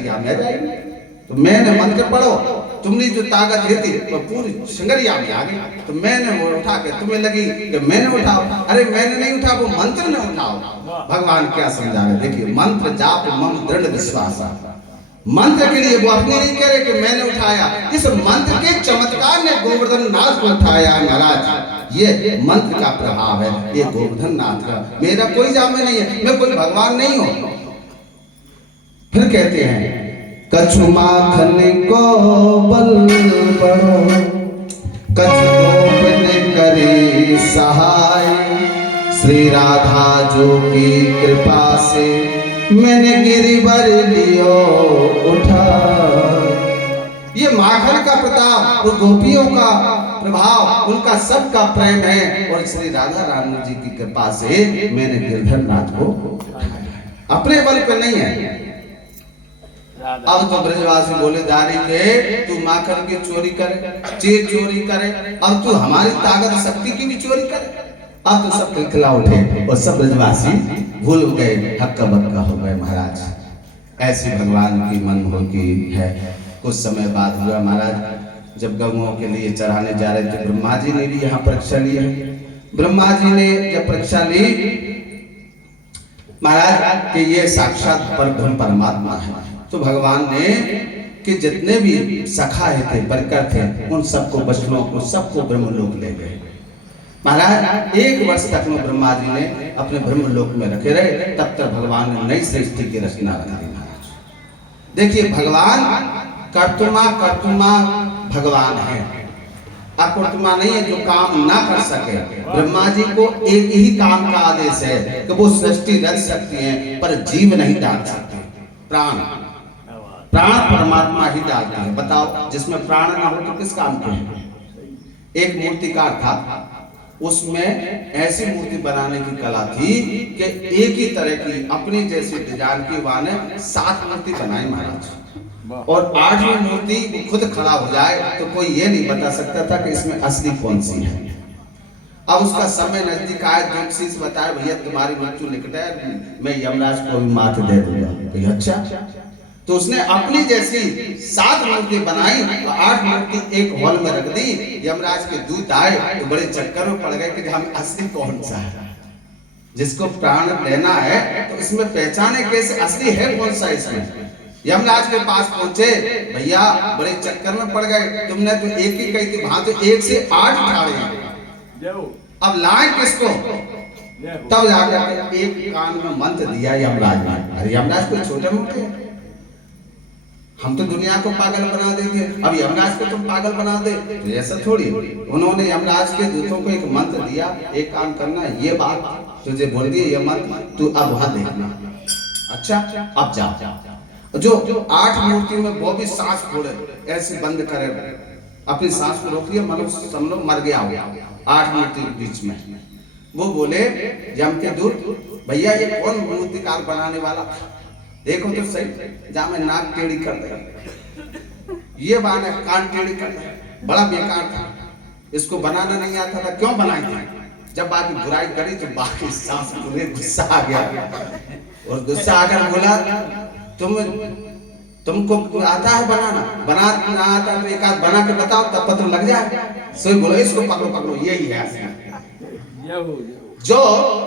संगरिया में आ जाएगी। तो मैंने मंत्र पढ़ो, तुमने जो ताकत है थी वो पूरी संगरिया में आ गई। तो मैंने वो उठा के तुम्हें लगी कि मैंने उठाओ, अरे मैंने नहीं उठा, वो मंत्र ने उठाओ। भगवान क्या समझा रहे, देखिए मंत्र जाप मम दृढ़ विश्वास। मंत्र के लिए वो अपने नहीं कह रहे कि मैंने उठाया, इस मंत्र के चमत्कार ने गोवर्धन नाथ को उठाया महाराज। ये मंत्र का प्रभाव है, ये गोवर्धन नाथ का, मेरा कोई जामे नहीं है, मैं कोई भगवान नहीं हूं। फिर कहते हैं कछु माखन को बल बड़ो, कछु गोपन करे सहाय, श्री राधा जो की कृपा से मैंने गिरिवर लियो उठा। ये माखन का प्रताप और गोपियों का प्रभाव, उनका सबका प्रेम है, और श्री राधा रानी जी की कृपा से मैंने गिरधर नाथ को उठाया, अपने बल पे नहीं है। अब तो ब्रजवासी बोले दारी के तू माखन की चोरी करे, चीज चोरी करे, अब तू हमारी ताकत शक्ति की भी चोरी करे। अब तो सब खिलखिला उठे और सब ब्रजवासी भूल गए, हक्का बक्का हो गए महाराज। ऐसी भगवान की मन होती है। कुछ समय बाद हुआ महाराज, जब गौओं के लिए चढ़ाने जा रहे थे, ब्रह्मा जी ने भी यहाँ परीक्षा ली है। ब्रह्मा जी ने जब परीक्षा ली महाराज कि ये साक्षात परब्रह्म परमात्मा है, तो भगवान ने कि जितने भी सखा थे, परकर थे, उन सबको बचनों को सबको ब्रह्मलोक ले गए महाराज। 1 वर्ष तक में ब्रह्मा जी ने अपने ब्रह्मलोक में रखे रहे, तब तक भगवान ने नई सृष्टि की रचना कर दी महाराज। देखिए भगवान कर्तुमा कर्तुमा भगवान है, अकर्तुमा नहीं है जो काम ना कर सके। ब्रह्मा जी को एक ही काम का आदेश है कि वो सृष्टि रच सकती है पर जीव नहीं डाल सकते। प्राण परमात्मा ही डालते हैं। बताओ जिसमें प्राण ना हो तो किस काम के हैं। एक मूर्तिकार था, उसमें ऐसी मूर्ति बनाने की कला थी कि एक ही तरह की अपनी जैसी डिजाइन की वाने 7 मूर्ति बनाई महाराज, और 8वीं मूर्ति खुद खड़ा हो जाए तो कोई ये नहीं बता सकता था कि इसमें असली कौन सी है। अब उसका समय नजदीक आया, ज्योतिषी से बताया भैया तुम्हारी मृत्यु निकट है, मैं यमराज को भी मात दे दूंगा। अच्छा, तो उसने अपनी जैसी 7 मूर्ति बनाई और 8 मूर्ति एक हॉल में रख दी। यमराज के दूत आए तो बड़े चक्कर में पड़ गए कि हम असली कौन सा है, जिसको प्राण लेना है तो इसमें पहचाने कैसे असली है कौन सा इसमें। यमराज के पास पहुंचे, भैया बड़े चक्कर में पड़ गए, तुमने तो एक ही कही थी, वहां तो 1 से 8 ठाड़े हैं, अब लाए किसको। तब जाकर एक कान में मंत्र दिया यमराज ने। अरे यमराज कोई छोटे मोटे, हम तो दुनिया को पागल बना देते, अब यमराज को तुम पागल बना दे, तो ऐसा थोड़ी। उन्होंने यमराज के दूतों को एक मंत्र दिया, एक काम करना, ये बात तुझे बोल दी, ये मंत्र तू अब वहां देखना। अच्छा अब जा। जो 8 मूर्ति में वो भी सांस छोड़े, ऐसे बंद करे, अपनी सांस को रोक लिया, मनुष्य समझो मर गया हो 8 मूर्ति के बीच में। वो बोले यम के दूत, भैया ये कौन मूर्तिकार बनाने वाला, देखो तो सही, जहां में नाक टेढ़ी कर दे, ये बाने कान टेढ़ी कर दे, बड़ा बेकार था, इसको बनाना नहीं आता था, क्यों बनाई थी। जब बाकी बुराई करी तो बाकी सांस पूरे गुस्सा आ गया, और गुस्सा आकर बोला तुमको आता है बनाना, बना ना आता तो एक आध बना के बताओ तब पता लग जाए। सो बोला इसको पकड़ो, यही है जो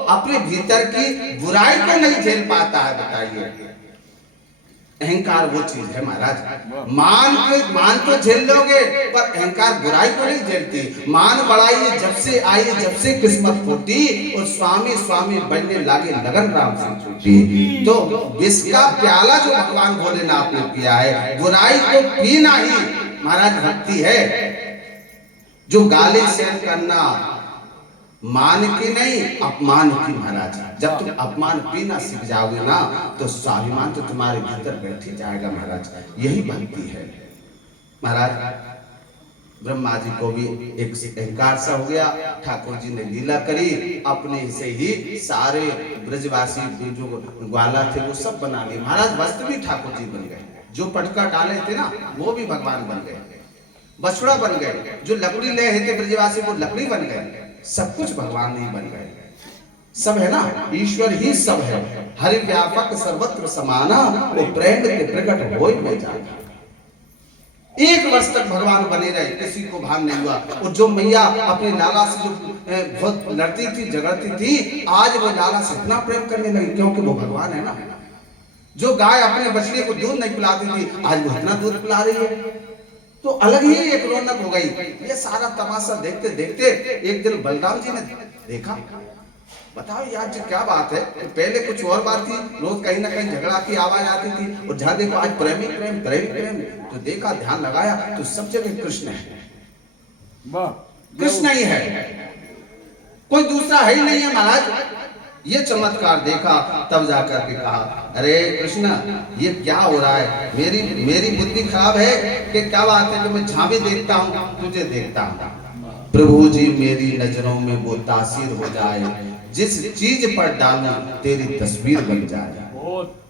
अपने भीतर की बुराई को नहीं झेल पाता है। बताइए, अहंकार वो चीज है महाराज। मान तो झेल लोगे पर अहंकार बुराई को नहीं झेलती। मान बढ़ाई जब से आई, जब से किस्मत फूटी और स्वामी स्वामी बनने लगे लगन राम से छूटी। तो विष का प्याला जो भगवान भोलेनाथ ने पिया है, बुराई को पीना ही महाराज भक्ति है। जो गाली सहन करना मान की नहीं अपमान की महाराज। जब तुम अपमान पीना सीख जाओगे ना तो स्वाभिमान तो तुम्हारे भीतर बैठ ही जाएगा महाराज। यही भक्ति है महाराज। ब्रह्मा जी को भी एक अहंकार सा हो गया, ठाकुर जी ने लीला करी, अपने से ही सारे ब्रजवासी जो ग्वाला थे वो सब बना लिए महाराज। वस्त्र भी ठाकुर जी बन गए, जो पटका डाले थे ना वो भी भगवान बन गए, बछड़ा बन गए, जो लकड़ी ले थे ब्रजवासी वो लकड़ी बन गए, सब कुछ भगवान नहीं बन गए। सब है ना, ईश्वर ही सब है। हरि व्यापक सर्वत्र समाना, वो प्रेम के प्रकट हो में जाना। 1 वर्ष तक भगवान बने रहे, किसी को भान नहीं हुआ। और जो मैया अपने लाला से जो बहुत लड़ती थी, झगड़ती थी, आज वो लाला से इतना प्रेम करने लगी, क्योंकि वो भगवान है ना। जो गाय अपने बछड़े को दूध नहीं पिलाती थी, आज वो इतना दूध पिला रही है। तो अलग ही एक रौनक हो गई। ये सारा तमाशा देखते देखते एक दिन बलराम जी ने देखा, बताओ यार जी क्या बात है, तो पहले कुछ और बात थी, रोज कहीं ना कहीं झगड़ा की आवाज आती थी, और जहां देखो आज प्रेमी प्रेम प्रेमी प्रेम। तो देखा, ध्यान लगाया, तो सब जगह कृष्ण है, कृष्ण ही है, कोई दूसरा है ही नहीं है महाराज। ये चमत्कार देखा, तब जाकर के कहा, अरे कृष्ण ये क्या हो रहा है, मेरी बुद्धि खराब है कि क्या बात है कि मैं जहां भी देखता हूँ तुझे देखता हूँ। प्रभु जी मेरी नजरों में वो तासीर हो जाए, जिस चीज पर डालूं तेरी तस्वीर बन जाए।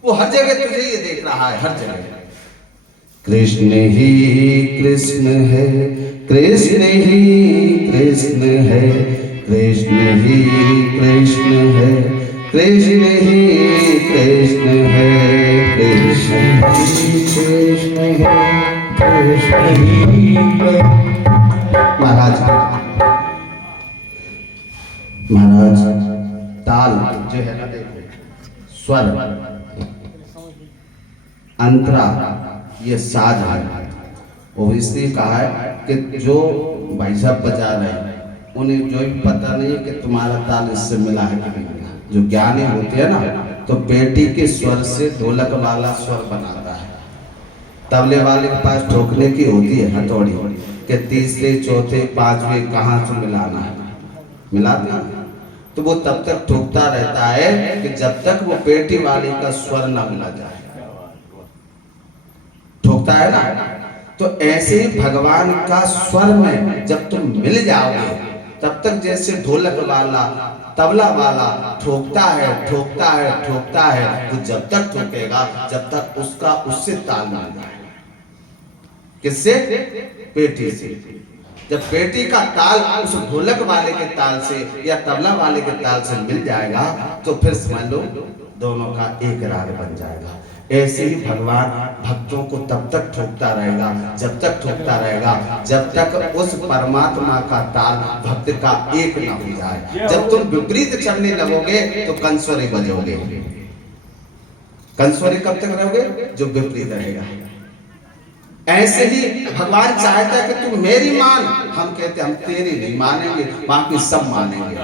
वो हर जगह तुझे ये देख रहा है, हर जगह। कृष्ण ही कृष्ण है, कृष्ण ही कृष्ण है, कृष्ण ही कृष्ण है, कृष्ण ही कृष्ण है, कृष्ण ही कृष्ण है, कृष्ण ही। महाराज ताल जो है ना, देखो स्वर अंतरा ये साज है। और इसलिए कहा है कि जो भाई साहब बजा रहे हैं उन्हें जो भी पता नहीं है कि तुम्हारा ताल इससे मिला है कि नहीं मिला। जो ज्ञानी होते हैं ना, तो पेटी के स्वर से ढोलक वाला स्वर बनाता है। तबले वाले के पास ठोकने की होती है हथौड़ी, कि तीसरे चौथे पांचवें कहाँ से मिलाना है, मिलाते हैं। तो वो तब तक ठोकता रहता है कि जब तक वो पेटी वाले का स्वर ना मिला जाए, ठोकता है ना। तो ऐसे ही भगवान का स्वर में जब तुम मिल जाओगे, तब तक जैसे ढोलक वाला तबला वाला ठोकता है ठोकता है ठोकता है, तो जब तक ठोकेगा जब तक उसका उससे ताल मिल जाए। किससे? पेटी से। जब पेटी का ताल उस ढोलक वाले के ताल से या तबला वाले के ताल से मिल जाएगा, तो फिर समझ लो दोनों का एक राग बन जाएगा। ऐसे ही भगवान भक्तों को तब तक ठोकता रहेगा, जब तक ठोकता रहेगा, जब तक उस परमात्मा का ताल भक्त का एक न हो जाए। जब तुम विपरीत चलने लगोगे तो कंसोरे बजोगे। कंसोरे कब तक रहोगे? जो विपरीत रहेगा। ऐसे ही भगवान चाहता है कि तुम मेरी मान, हम कहते हम तेरी नहीं मानेंगे, बाकी सब मानेंगे।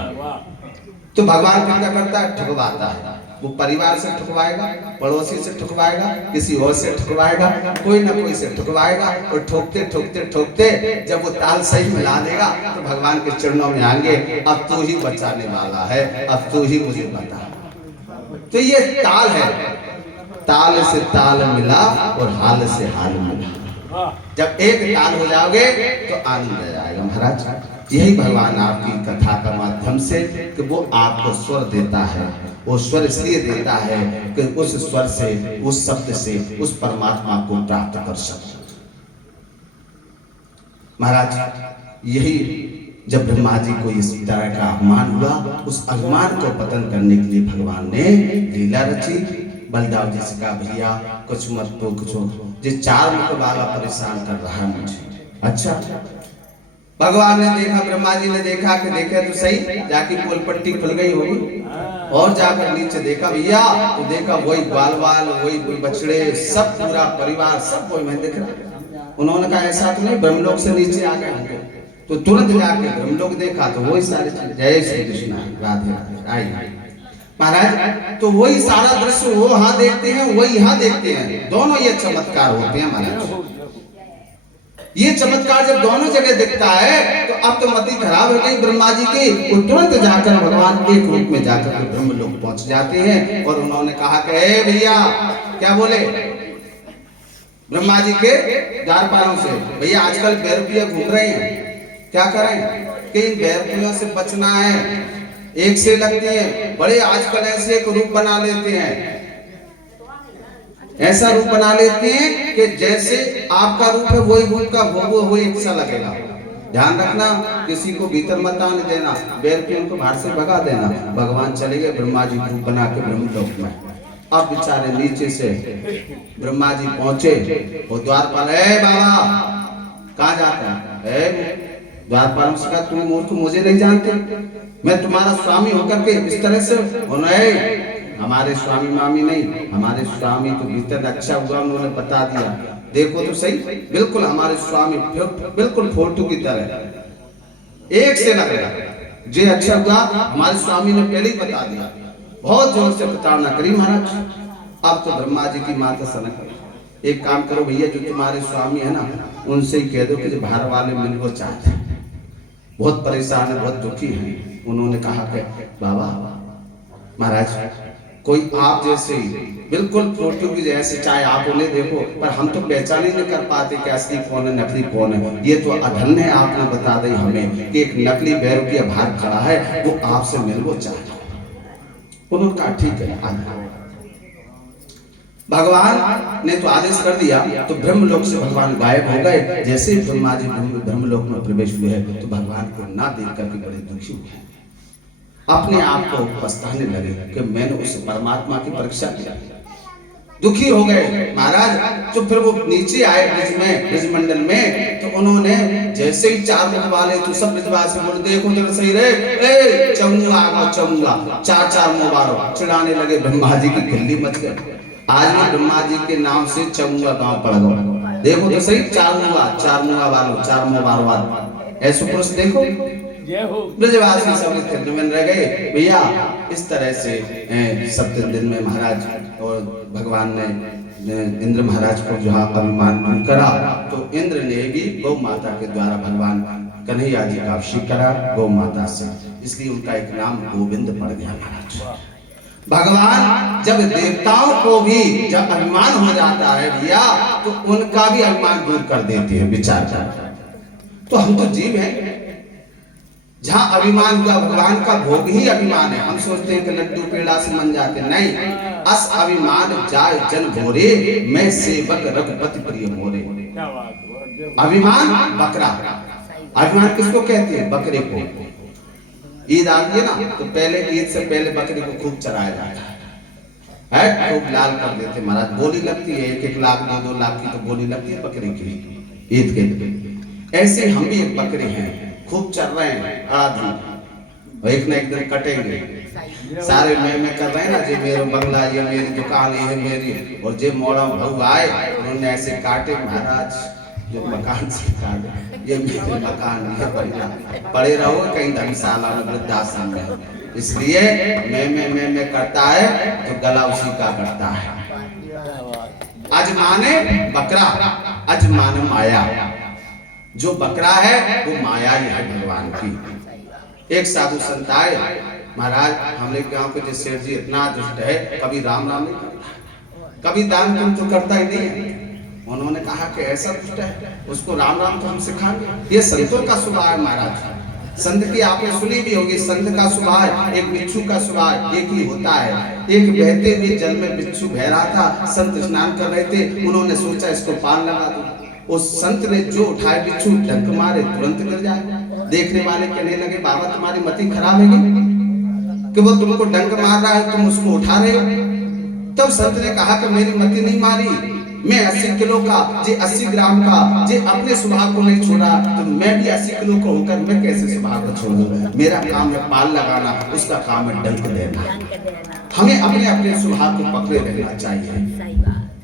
तो भगवान क्या करता है? ठुकवाता है। वो परिवार से ठुकवाएगा, पड़ोसी से ठुकवाएगा, किसी और से ठुकवाएगा, कोई ना कोई से ठुकवाएगा। और ठोकते ठोकते ठोकते जब वो ताल सही मिला देगा तो भगवान के चरणों में आएंगे, अब तू ही बचाने वाला है, अब तू ही मुझे बता। तो ये ताल है, ताल से ताल मिला और हाल से हाल मिला। जब एक ताल हो जाओगे तो आनंद आ जाएगा महाराज। यही भगवान आपकी कथा का माध्यम से कि वो आपको स्वर देता है। वो स्वर इसलिए देता है कि उस स्वर से, उस शब्द से उस परमात्मा को प्राप्त कर सके। महाराज यही जब ब्रह्मा जी को इस तरह का अपमान हुआ, उस अपमान को पतन करने के लिए भगवान ने लीला रची। बलदाव जी से कहा, भैया कुछ मत तो कुछ, जो 4 मुख वाला परेशान कर रहा है मुझे। अच्छा, भगवान ने देखा, ब्रह्मा जी ने देखा कि देखे तो सही, जाके पोल पट्टी खुल गई होगी। और जाकर नीचे देखा भैया, तो देखा वही बाल बाल, वही बछड़े, सब पूरा परिवार सब वही मैं दिख रहा। उन्होंने कहा ऐसा तो नहीं ब्रह्मलोक से नीचे आ गए होंगे। तो तुरंत जाके ब्रह्मलोक देखा तो वही सारे, जय श्री कृष्ण, राधे राधे। आई महाराज, तो वही सारा दृश्य वो वहां देखते हैं, वही यहाँ देखते हैं, दोनों ये चमत्कार होते हैं महाराज। ये चमत्कार जब दोनों जगह दिखता है तो अब तो मति खराब हो गई ब्रह्मा जी की। वो तुरंत जाकर भगवान एक रूप में जाकर के ब्रह्मलोक पहुंच जाते हैं। और उन्होंने कहा कि हे भैया, क्या बोले ब्रह्मा जी के द्वारपालों से, भैया आजकल बेरुपिया घूम रहे हैं, क्या करें कि इन बेरुपियों से बचना है। एक से लगती है, बड़े आजकल ऐसे एक रूप बना लेते हैं, ऐसा रूप बना लेते हैं कि जैसे आपका रूप है वही रूप का वो एक सा लगेगा। ध्यान रखना, किसी को भीतर मत आने देना, बैर के उनको बाहर से भगा देना। भगवान चले गए ब्रह्मा जी रूप बना के ब्रह्मलोक में। अब बेचारे नीचे से ब्रह्मा जी पहुंचे, वो द्वारपाल, ए बाबा कहाँ जाता है? द्वारपाल से कहा, तुम मूर्ख मुझे नहीं जानते, मैं तुम्हारा स्वामी होकर के इस तरह से? नहीं, हमारे स्वामी मामी नहीं, हमारे स्वामी तो भीतर। अच्छा हुआ उन्होंने बता दिया, देखो तो सही, बिल्कुल हमारे स्वामी बिल्कुल फोटो की तरह एक से लग रहा। जे अच्छा हुआ हमारे स्वामी ने पहले ही बता दिया। बहुत जोर से प्रताड़ना करी महाराज। अब तो ब्रह्मा जी की माता सनक गई। एक काम करो भैया, जो तुम्हारे स्वामी है ना, उनसे ही कह दो कि जो बाहर वाले मिलना चाहते हैं, बहुत परेशान है, बहुत दुखी है। उन्होंने कहा कि बाबा महाराज, कोई आप जैसे बिल्कुल फोटो की जैसे, चाहे आप उन्हें देखो, पर हम तो पहचान ही नहीं कर पाते कि असली कौन है नकली कौन है। ये तो अधन्य है, आपने बता दी हमें कि एक नकली भैरव के बाहर खड़ा है, वो आपसे मिलना चाहता है। उन्होंने कहा ठीक है, आना। भगवान ने तो आदेश कर दिया, तो ब्रह्मलोक से भगवान गायब हो गए। जैसे ही ब्रह्मा जी ब्रह्मलोक में प्रवेश हुए तो भगवान को ना देख करके बड़े दुखी हुए, अपने आप को पछताने लगे कि मैंने उस परमात्मा की परीक्षा की। दुखी हो गए महाराज। तो फिर वो नीचे आए ब्रज में, ब्रज मंडल में, तो उन्होंने जैसे ही चार मुख वाले तो सब ब्रजवासी बोले, देखो तो सही रे, ए चमूंगा चमूंगा, चार चार मुंह मारो, चिढ़ाने लगे। ब्रह्मा जी की खिल्ली मच गई। आज भी ब्रह्मा जी के नाम से चमूंगा गांव पड़ गया। देखो तो सही, चार मुंगा वालों, चार मुंह वालों, ऐसे पुरुष देखो। ब्रजवासी सब खिल्ली में रह गए भैया। इस तरह से 7 दिन में महाराज और भगवान ने इंद्र महाराज को जो अभिमान करा, तो इंद्र ने भी गौ माता के द्वारा भगवान कन्हैया जी का अभिषेक करा गौ माता से, इसलिए उनका एक नाम गोविंद पड़ गया महाराज। भगवान जब देवताओं को भी जब अभिमान हो जाता है भैया, तो उनका भी अभिमान दूर कर देते हैं। विचार कर, तो हम तो जीव हैं, जहां अभिमान का भगवान का भोग ही अभिमान है। हम सोचते हैं कि लड्डू पेड़ा से मन जाते, नहीं। अस अभिमान जाय जन भोरे, मैं सेवक रघुपति प्रिय मोरे। अभिमान बकरा, अभिमान किसको कहते हैं? बकरे को। ईद आती है ना, तो पहले ईद से पहले बकरी को खूब चराया जाता है, खूब लाल कर देते महाराज। बोली लगती है 1-1 लाख 2-2 लाख की तो बोली लगती है बकरी की ईद के दिन। ऐसे हम भी एक बकरे हैं, खूब चल रहे हैं आदमी, और एक न एक दिन कटेंगे। सारे मैं कर रहे हैं ना, जे मेरा बंगला, ये मेरी दुकान, ये मेरी, और जे मोड़ा भाऊ आए उन्होंने ऐसे काटे महाराज, जो मकान से काटे, ये मेरे मकान, ये बढ़िया पड़े रहो कहीं धर्मशाला में, वृद्धाश्रम में। इसलिए मैं करता है तो गला उसी का करता है। अजमाने बकरा, अजमाने माया। जो बकरा है वो माया ही है भगवान की। एक साधु संत आए, महाराज हमारे गांव के जो सेठ जी इतना दुष्ट है, कभी राम नाम नहीं करता, कभी दान पुण्य तो करता ही नहीं है। उन्होंने कहा कि ऐसा दुष्ट है, उसको राम राम तो हम सिखाएंगे। ये संतों का स्वभाव है महाराज। संत की आपने सुनी भी होगी, संत का स्वभाव एक बिच्छू का स्वभाव एक ही होता है। एक बहते हुए जल में बिच्छू बह रहा था, संत स्नान कर रहे थे, उन्होंने सोचा इसको पार लगा दो। उस संत ने जो उठाए बिच्छू, डंक मारे, तुरंत गिर जाए। देखने वाले कहने लगे, बाबा तुम्हारी मति खराब है कि वो तुमको डंक मार रहा है, तुम उसको उठा रहे हो। तब संत ने कहा कि मेरी मति नहीं मारी, मैं 80 किलो का, जे 80 ग्राम का, जे अपने स्वभाव को नहीं छोड़ा, तो मैं भी 80 किलो का होकर मैं कैसे स्वभाव को छोड़ूं? मेरा काम है पाल लगाना, उसका काम है डंक देना। हमें अपने अपने स्वभाव को पकड़े रहना चाहिए,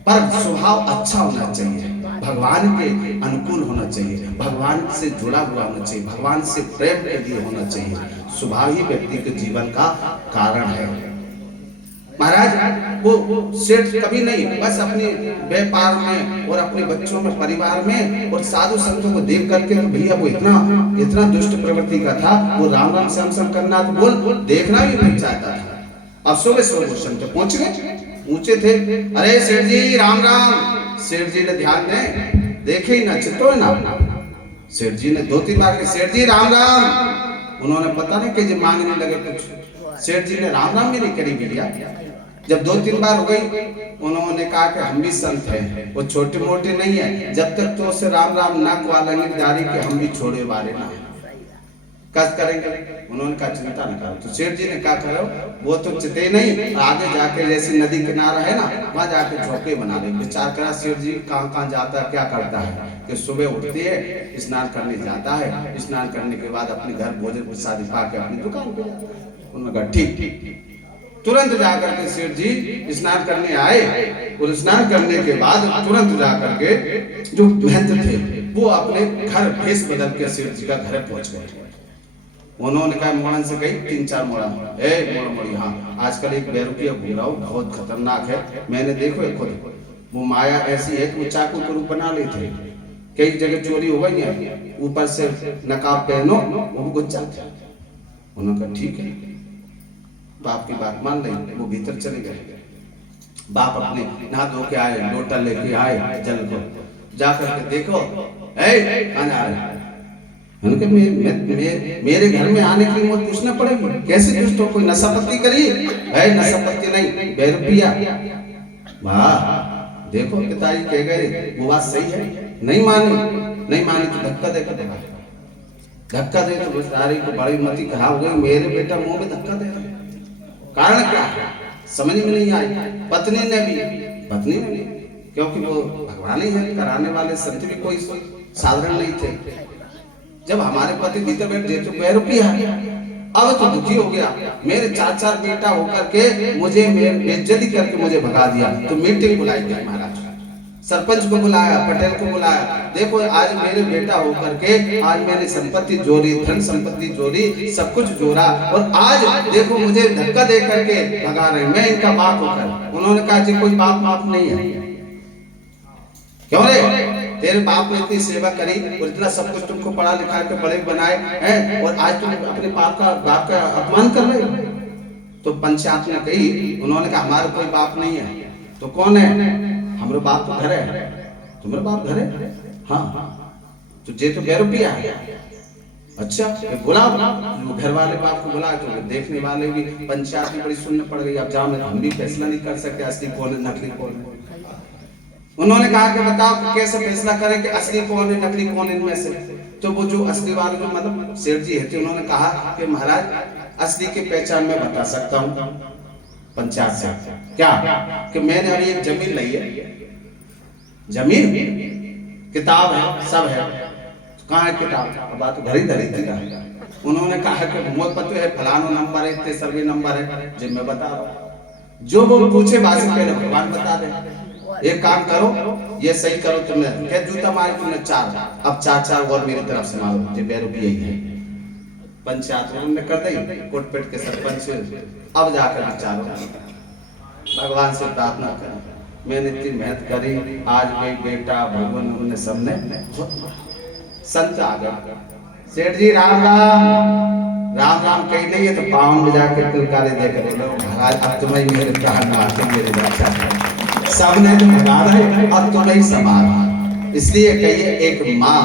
पर स्वभाव अच्छा होना चाहिए, भगवान के अनुकूल होना चाहिए, भगवान से जुड़ा हुआ होना चाहिए, भगवान से प्रेम के लिए होना चाहिए। स्वभाव ही व्यक्ति के जीवन का कारण है महाराज। वो सेठ कभी नहीं, बस अपने व्यापार में और अपने बच्चों में, परिवार में, और साधु संतों को देख करके तो भैया वो इतना दुष्ट प्रवृत्ति का था, वो राम राम श्याम करना तो बोल देखना भी नहीं चाहता था। अब सुबह संत पहुंच गए, ऊंचे थे, अरे सेठ जी राम राम। सेठ जी ने ध्यान दें, देखे ही ना, चितो है ना। सेठ जी ने 2-3 बार के सेठ जी राम राम। उन्होंने पता नहीं कि मांगने लगे कुछ। सेठ जी ने राम राम भी नहीं करी भैया, जब 2-3 बार हो गई, उन्होंने कहा कि हम भी संत हैं, वो छोटे मोटे नहीं है, जब तक तो उसे राम राम ना कुआलेंगे जारी के हम भी छोड़े वाले ना कष्ट करेंगे। उन्होंने कहा चिंता न करो। तो सेठ जी ने कहा करो, वो तो चिते नहीं, आगे जाके जैसे नदी किनारा है ना, वहां जाके झोंके बना ले। विचार करा सेठ जी कहाँ कहाँ जाता है, क्या करता है कि सुबह उठती है, स्नान करने जाता है, स्नान करने के बाद अपने घर भोजन प्रसाद पा के अपनी दुकान पे जाता है। उन्होंने कहा ठीक। तुरंत जाकर के सेठ जी स्नान करने आए और स्नान करने के बाद तुरंत जाकर के जो महंत थे वो अपने घर भेष बदल के सेठ जी का घर पहुंच गए। उन्होंने कहा मोड़न से गई 3-4 मोड़ा, मोड़ी हाँ, आजकल एक बेरुपिया घूम रहा हूँ, बहुत खतरनाक है, मैंने देखो खुद, वो माया ऐसी है कि वो चाकू के रूप बना लेते, कई जगह चोरी हो गई है, ऊपर से नकाब पहनो वो गुच्चा। उन्होंने कहा ठीक है, बाप की बात मान ली, वो भीतर चले गए। बाप अपने नहा धो के आए, लोटा लेके आए जल को, जाकर के देखो कहाँ जा रहे, मेरे घर में आने के लिए मुझे पूछना पड़ेगी, कैसे दुष्ट हो, कोई नशा पत्ती करी है? नशा पत्ती नहीं, बेरुपिया। वाह, देखो पिताजी कह गए वो बात सही है, नहीं मानी तो धक्का देकर देखा, धक्का दे तो बेचारी को बड़ी मती खराब हो गई, मेरे बेटा मुंह में धक्का दे, कारण क्या है समझ में नहीं आई। पत्नी ने भी, क्योंकि वो भगवान ही है, कराने वाले संत भी कोई साधारण नहीं थे। जब हमारे पति भीतर बैठ गए तो बेरुपिया, अब तो दुखी हो गया, मेरे 4 बेटा होकर के मुझे बेइज्जती करके मुझे भगा दिया। तो मीटिंग बुलाई गई महाराज, सरपंच को बुलाया, पटेल को बुलाया, देखो आज मेरे बेटा होकर के आज मैंने संपत्ति जोड़ी, धन संपत्ति जोड़ी, सब कुछ जोड़ा, और आज देखो मुझे धक्का दे करके भगा रहे, मैं इनका बाप होकर। उन्होंने कहा जी कोई बाप नहीं है, क्यों रे, तेरे बाप ने इतनी सेवा करी और इतना सब कुछ तुमको पढ़ा लिखा के बड़े बनाए हैं, और आज तुम अपने बाप का अपमान कर रहे हो। तो पंचायत ने कही, उन्होंने कहा हमारा कोई बाप नहीं है, तो कौन है? हमारे बाप तो घर है। तुम्हारे बाप घर है? हाँ, तो जे तो बेरुपिया है। अच्छा, बुला घर वाले बाप को बुला, तो देखने वाले भी पंचायत में बड़ी सुनने पड़ गई। अब जाओ, हम भी फैसला नहीं कर सकते असली कौन है नकली कौन है। उन्होंने कहा कि बताओ कि कैसे फैसला करें कि असली कौन है नकली कौन है इनमें से। तो वो जो असली वाले जो मतलब सेठ जी है, उन्होंने कहा कि महाराज असली की पहचान मैं बता सकता हूँ पंचायत से। क्या? कि मैंने अभी एक जमीन ली है, जमीन किताब है सब है, कहाँ है किताब? अब बात घर ही धरी थी। उन्होंने कहा कि मोर पत्र है, फलानो नंबर है, इतने सर्वे नंबर है, जो मैं बता रहा हूँ। जो वो पूछे बात से पहले भगवान बता दे। एक काम करो, ये सही करो, तुमने क्या जूता मारे तुमने 4, अब 4 और मेरी तरफ से मारो, जो बेरुपिया ही है। पंचायत उन्होंने कर दी, कोटपेट के सरपंच अब जाकर विचारो, भगवान से प्रार्थना करें, मैंने इतनी मेहनत करी, आज मेरी बेटा भगवान उन्होंने सबने संत आ गए। सेठ जी राम राम कही नहीं है तो पावन में जाकर तिलकारे देकर महाराज अब तुम्हें मेरे प्राण मारते, मेरे रक्षा करो। सबने तो भगा रहे, अब तो नहीं संभाला। इसलिए कहिए एक माँ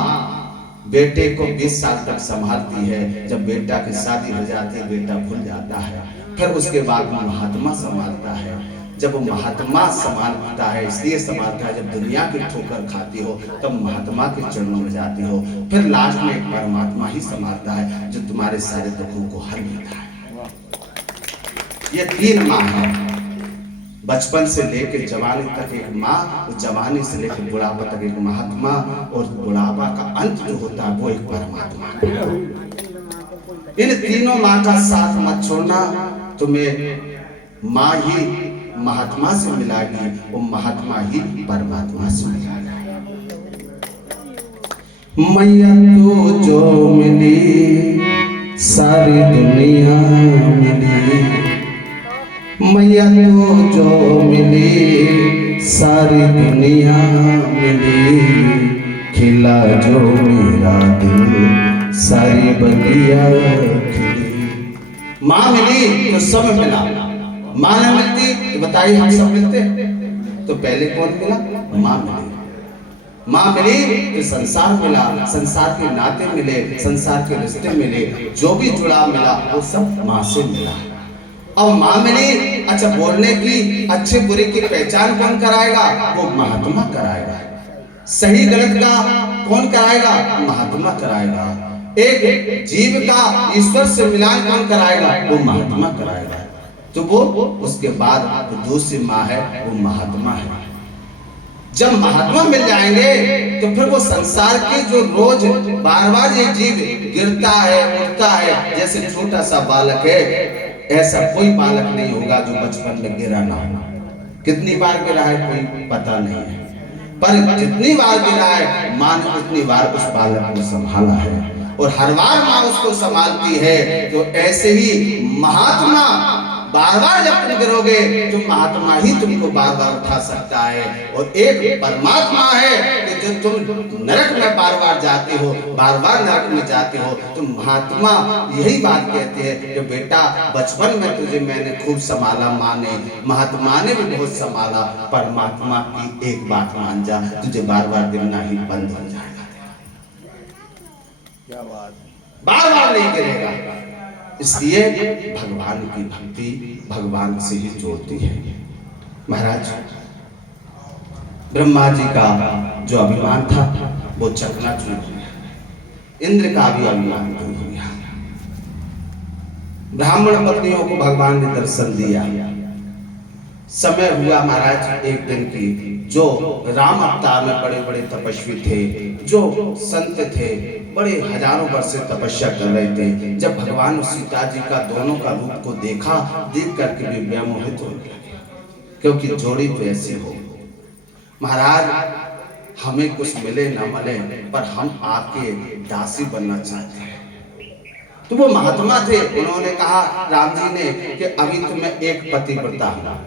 बेटे को 20 साल तक संभालती है, जब बेटा की शादी हो जाती है बेटा भूल जाता है, फिर उसके बाद महात्मा संभालता है। जब वो महात्मा संभालता है, इसलिए संभालता है जब दुनिया की ठोकर खाती हो तब महात्मा के चरणों में जाती हो, फिर लास्ट में एक परमात्मा ही संभालता है जो तुम्हारे सारे दुखों को हल देता है। ये 3 माँ है, बचपन से लेकर जवानी तक एक माँ, जवानी से लेकर बुढ़ापा तक एक महात्मा, और बुढ़ापा का अंत जो होता है वो एक परमात्मा। इन तीनों माँ का साथ मत छोड़ना, तुम्हें माँ ही महात्मा से मिलाएगी, वो महात्मा ही परमात्मा से मिलाएगी। मैया तो जो मिली सारी दुनिया मिली, मैया तो जो मिली सारी दुनिया मिली, खिला जो मेरा दिल सारी बगिया खिली। माँ मिली तो सब मिला, माँ न मिलती तो बताइए हम सब मिलते? तो पहले कौन मिला? माँ मिली। माँ मिली तो संसार मिला, संसार के नाते मिले, संसार के रिश्ते मिले, जो भी जुड़ा मिला वो सब माँ से मिला। अब माँ मिली, अच्छा बोलने की अच्छे बुरे की पहचान कौन कराएगा? वो महात्मा कराएगा। सही गलत का कौन कराएगा? महात्मा कराएगा। एक जीव का ईश्वर से मिलान कौन कराएगा? वो महात्मा कराएगा। तो वो उसके बाद दूसरी माँ है, वो महात्मा है। जब महात्मा मिल जाएंगे तो फिर वो संसार के जो रोज बार बार ये जीव गिरता है उठता है, जैसे छोटा सा बालक है, ऐसा कोई बालक नहीं होगा जो बचपन में गिरा ना हो। कितनी बार गिरा है कोई पता नहीं है, पर जितनी बार गिरा है माँ ने उतनी बार उस बालक को संभाला है, और हर बार माँ उसको संभालती है। तो ऐसे ही महात्मा बार बार जब तुम गिरोगे तो महात्मा ही तुमको बार बार उठा सकता है। और एक परमात्मा है कि जो तुम नरक में बार बार जाते हो, बार बार नरक में जाते हो, तो महात्मा यही बात कहते हैं कि बेटा बचपन में तुझे मैंने खूब संभाला, माँ ने, महात्मा ने भी बहुत संभाला, परमात्मा की एक बात मान जा, तुझे बार बार गिरना ही बंद हो जाएगा। क्या बात, बार बार नहीं गिरेगा। इसलिए भगवान की भक्ति भगवान से ही जोड़ती है। महाराज ब्रह्मा जी का जो अभिमान था वो चकनाचूर हो गया, इंद्र का भी अभिमान दूर हो गया। ब्राह्मण पत्नियों को भगवान ने दर्शन दिया। समय हुआ महाराज एक दिन की, जो राम अवतार में बड़े बड़े तपस्वी थे, जो संत थे, बड़े हजारों वर्ष से तपस्या कर रहे थे, जब भगवान सीता जी का दोनों का रूप को देखा, देख करके भी व्यामोहित होने लगे, क्योंकि जोड़ी तो ऐसी हो। महाराज हमें कुछ मिले ना मिले, पर हम आपके दासी बनना चाहते हैं। तो वो महात्मा थे, उन्होंने कहा राम जी ने कि अभी तो मैं एक पतिव्रता हूं,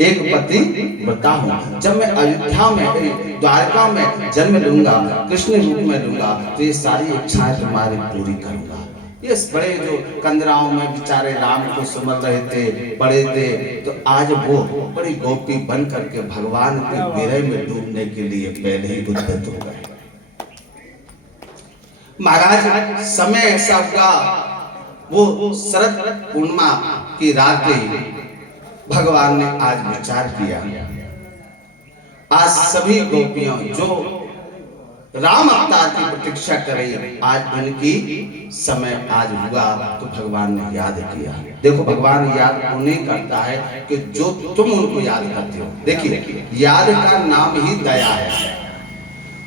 एक पति व्रता हूं। जब मैं अयोध्या में द्वारका में जन्म लूंगा, कृष्ण रूप में लूंगा, तो ये सारी इच्छाएं तुम्हारी पूरी करूंगा। ये बड़े जो कंदराओं में बेचारे राम को समझ रहे थे, पड़े थे, तो आज वो बड़ी गोपी बन करके भगवान के विरह में डूबने के लिए पहले ही उद्यत हो गए। महाराज समय ऐसा हुआ, वो शरद पूर्णिमा की रात भगवान ने आज विचार किया, आज सभी गोपियां जो राम अवतार की प्रतीक्षा करें, आज उनकी समय आज हुआ, तो भगवान ने याद किया। देखो भगवान याद उन्हें करता है कि जो तुम उनको याद करते हो। देखिए याद का नाम ही दया है।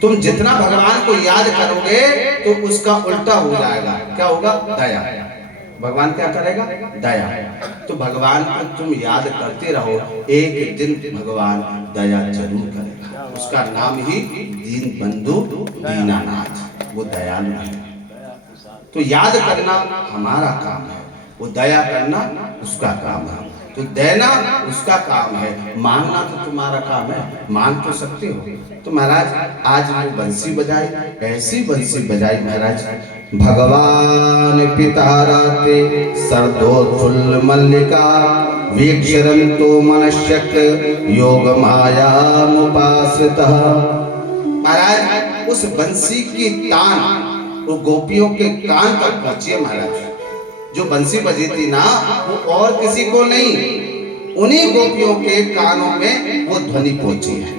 तुम जितना भगवान को याद करोगे तो उसका उल्टा हो जाएगा। क्या होगा? दया। भगवान क्या करेगा? दया। तो भगवान को तुम याद करते रहो, एक दिन भगवान दया जरूर करेगा। उसका नाम ही दीन बंधु दीनानाथ, वो दयालु है। तो याद करना हमारा काम है, वो दया करना उसका काम है। तो देना उसका काम है, मांगना तो तुम्हारा काम है, मांग तो सकते हो। तो महाराज आज वो बंसी बजाई, ऐसी बंसी बजाई महाराज, भगवान पिताराते सर्दोत्फुल्ल मल्लिका वीक्षरन्तो मनश्चक्र योग माया मुपाश्रितः। महाराज उस बंसी की तान वो गोपियों के कान तक पहुंची है। महाराज जो बंसी बजी थी ना, वो और किसी को नहीं, उन्हीं गोपियों के कानों में वो ध्वनि पहुंची है।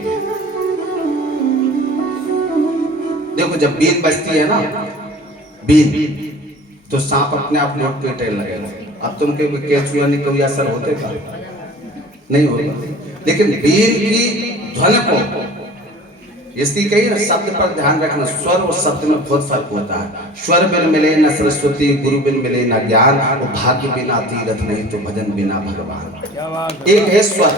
देखो जब बीन बजती है ना, बीन, तो सांप अपने आप लोट पे टेल लगेगा। अब तुम के केचुआ नहीं कोई असर होते का नहीं होगा, लेकिन बीन की ध्वनि को, इसकी कही ना शब्द पर ध्यान रखना, स्वर और शब्द में बहुत फर्क होता है। स्वर बिन मिले न सरस्वती, गुरु बिन मिले न ज्ञान, और भाग्य बिना तीरथ नहीं तो भजन बिना भगवान। एक है स्वर,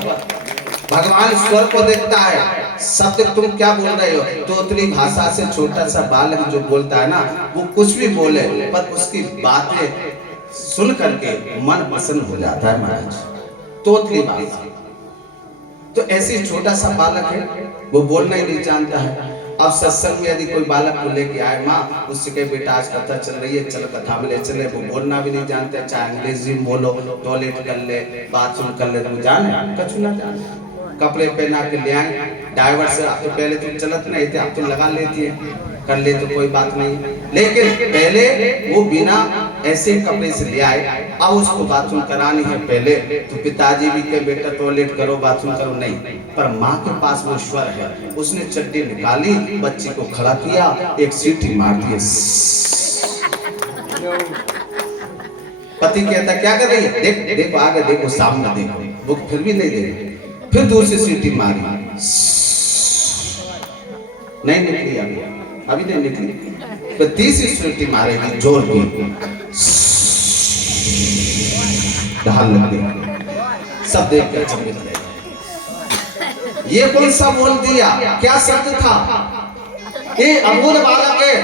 भगवान स्वर को देखता है। शब्द तुम क्या बोल रहे हो, तोतली भाषा से छोटा सा बालक जो बोलता है ना, वो कुछ भी बोले, पर उसकी बातें सुन करके मन प्रसन्न हो जाता है महाराज, तोतली भाषा। तो ऐसे छोटा सा बालक है, वो बोलना ही नहीं जानता है। अब सत्संग में यदि कोई बालक को लेके आए, माँ उससे कहे बेटा आज कथा चल रही है, चल कथा में ले चले, वो बोलना भी नहीं जानते, चाहे अंग्रेजी में बोलो, टॉयलेट कर ले, बाथरूम कर ले, तो जाने कछु ना जाने, कपड़े पहना के ले आए, ड्राइवर से आप तो पहले तुम चलत नहीं थे, आप तुम लगा लेती है, कर ले तो कोई बात नहीं, लेकिन पहले वो बिना ऐसे कपड़े से ले आए, अब उसको बाथरूम करानी है पहले, तो पिताजी भी कहे बेटा टॉयलेट करो बाथरूम करो, नहीं, पर माँ के पास वो स्वर है, उसने चड्डी निकाली, बच्चे को खड़ा किया, एक सीटी मार दी। पति कहता क्या कर रही है, देख देखो आगे देखो सामने देखो, वो फिर भी नहीं देख, फिर दूसरी सीटी मारी, नहीं निकली, अभी नहीं निकली, तो तीसरी सीटी मारेगी जोर की, ढाल लग गई, सब देख कर चमक रहे। ये कौन सा बोल दिया, क्या शब्द था, ये अबूल बालक है,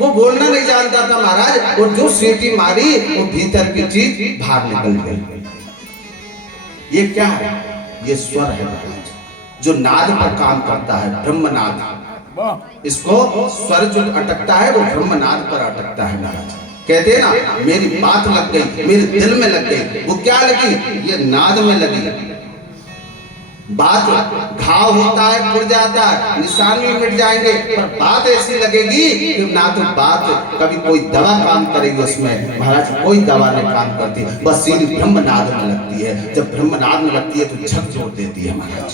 वो बोलना नहीं जानता था महाराज, और जो सीटी मारी वो भीतर की चीज बाहर निकल गई। ये क्या है, ये स्वर है महाराज, जो नाद पर काम करता है, ब्रह्मनाद। इसको स्वर जो अटकता है वो ब्रह्मनाद पर अटकता है महाराज। कहते हैं ना मेरी बात लग गई, मेरे दिल में लग गई, वो क्या लगी, ये नाद में लगी। बात घाव होता है, गिर जाता है, निशान भी मिट जाएंगे, पर बात ऐसी लगेगी कि ना तो बात कभी कोई दवा काम करेगी उसमें, महाराज कोई दवा नहीं काम करती, बस सीधी ब्रह्मनाद में लगती है। जब ब्रह्मनाद में लगती है तो झक जोड़ देती है महाराज।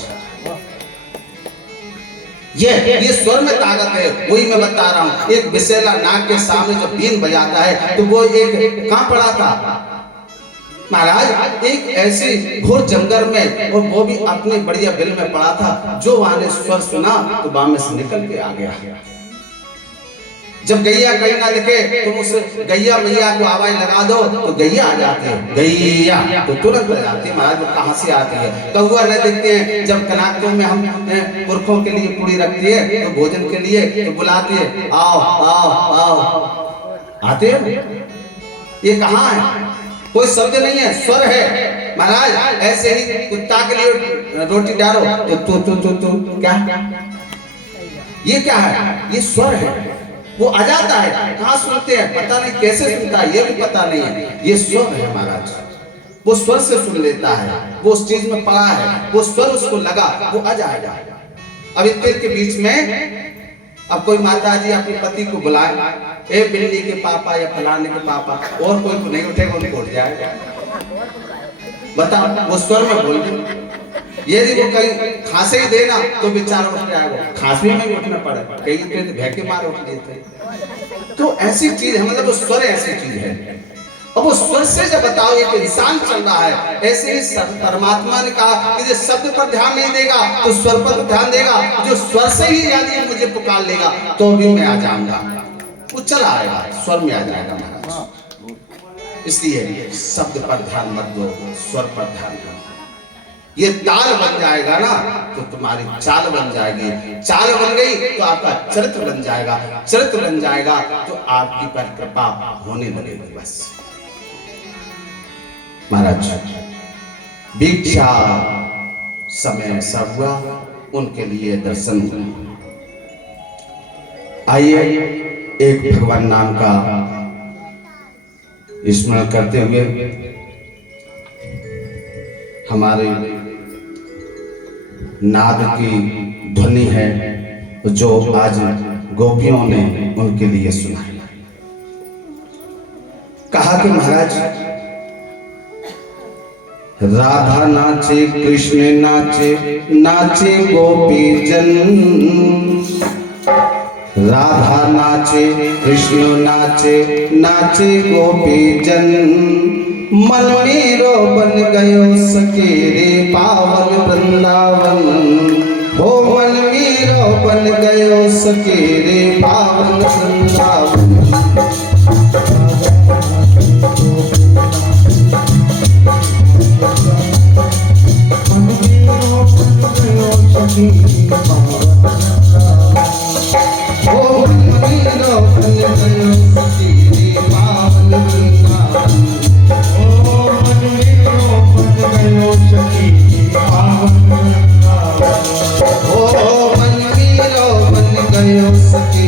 ये स्वर में ताकत है, वही मैं बता रहा हूँ। एक विशेला नाग के सामने जब बीन बजाता है तो वो एक कहाँ पड़ा था महाराज, एक ऐसे घोर जंगल में, और वो भी अपने बढ़िया बिल में पड़ा था। जो वहां ने स्वर सुना तो वहां में से निकल के आ गया। जब गैया कहीं ना दिखे तुम उस गैया मैया को आवाज लगा दो तो गैया आ जाती है, गैया तो तुरंत आ जाती है महाराज। वो कहाँ से आती है, कौआ न देखते हैं, जब कनाकों में हम पुरखों के लिए पूरी रखती है तो भोजन के लिए तो बुलाती है, आओ आओ आओ, आते हैं। ये कहाँ है, कोई शब्द नहीं है, स्वर है महाराज। ऐसे ही कुत्ता के लिए रोटी डालो तो तू क्या, ये क्या है, ये स्वर है, वो आ जाता है। कहाँ सुनते हैं पता नहीं, कैसे सुनता है ये भी पता नहीं है, ये स्वर है महाराज। वो स्वर से सुन लेता है, वो उस चीज में पड़ा है, वो स्वर उसको लगा, वो आ जाएगा। अब इतने के बीच में अब कोई माता जी अपने पति को बुलाए, ए बिल्ली के पापा या फलाने के पापा, और कोई को नहीं उठेगा, उनको उठ जाएगा। बताओ, वो स्वर में बोल दे। यदि वो कहीं खांसे ही देना तो बेचारा उठ जाएगा, खांसी में भी उठना पड़े, कहीं तो भैके मार उठ लेते। तो ऐसी चीज है, मतलब वो स्वर ऐसी चीज है। अब वो स्वर से जब बताओ एक इंसान चल रहा है, ऐसे ही परमात्मा ने कहा कि जो शब्द पर ध्यान नहीं देगा तो स्वर पर ध्यान देगा। जो स्वर से ही यदि मुझे पुकार लेगा तो भी मैं आ जाऊंगा, वो चला आएगा, स्वर में आ जाएगा महाराज। इसलिए शब्द पर ध्यान मत दो, स्वर पर ध्यान दो। ये ताल बन जाएगा ना तो तुम्हारी चाल बन जाएगी, चाल बन गई तो आपका चरित्र बन जाएगा, चरित्र बन जाएगा तो आपकी पर कृपा होने लगेगी। बस महाराज भिक्षा समय सब हुआ, उनके लिए दर्शन आइए एक भगवान नाम का स्मरण करते हुए हमारे नाद की ध्वनि है जो आज गोपियों ने उनके लिए सुनाई। कहा कि महाराज राधा नाचे कृष्ण नाचे, नाचे गोपी जन, राधा नाचे कृष्ण नाचे, नाचे गोपी जन, मन मेरो बन गयो सके रे पावन वृंदावन, हो मन मेरो बन गयो सके रे पावन वृंदावन। सखी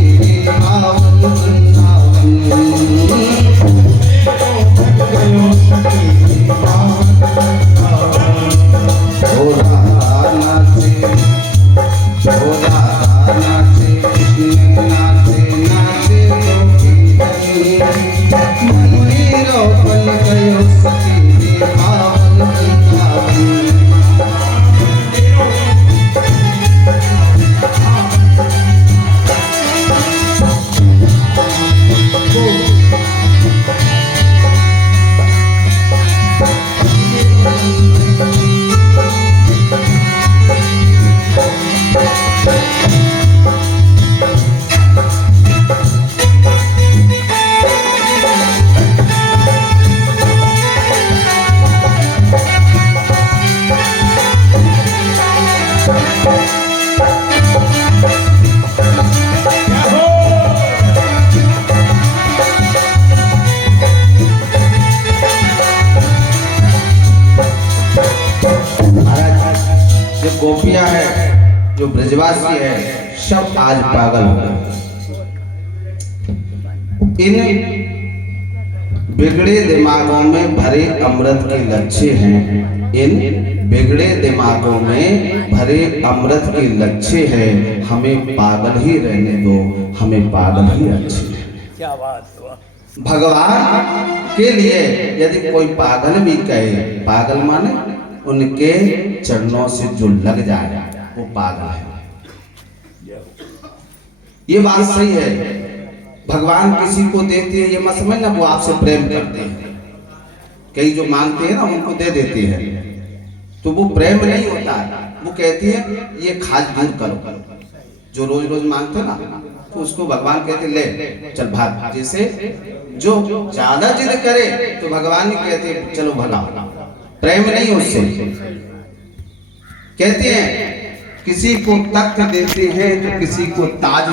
गोपियां है, जो ब्रजवासी है, सब आज पागल हो गए। इन बिगड़े दिमागों में भरे अमृत के लच्छे हैं, इन बिगड़े दिमागों में भरे अमृत के लच्छे हैं। हमें पागल ही रहने दो, हमें पागल ही अच्छे हैं। क्या बात हुआ। भगवान के लिए यदि कोई पागल भी कहे, पागल माने उनके चरणों से जो लग जाए वो पागल है। ये बात सही है। भगवान किसी को देते हैं, ये मत समझना वो आपसे प्रेम करते हैं। कई जो मांगते हैं ना उनको दे देते हैं, तो वो प्रेम नहीं होता है। वो कहती है ये खाज दूर करो। जो रोज रोज मांगते ना, तो उसको भगवान कहते ले चल भाग। जैसे जो ज्यादा जिद करे तो भगवान ही कहते चलो भगाओ। प्रेम नहीं उससे। कहते हैं किसी को तख्त देते हैं तो किसी को ताज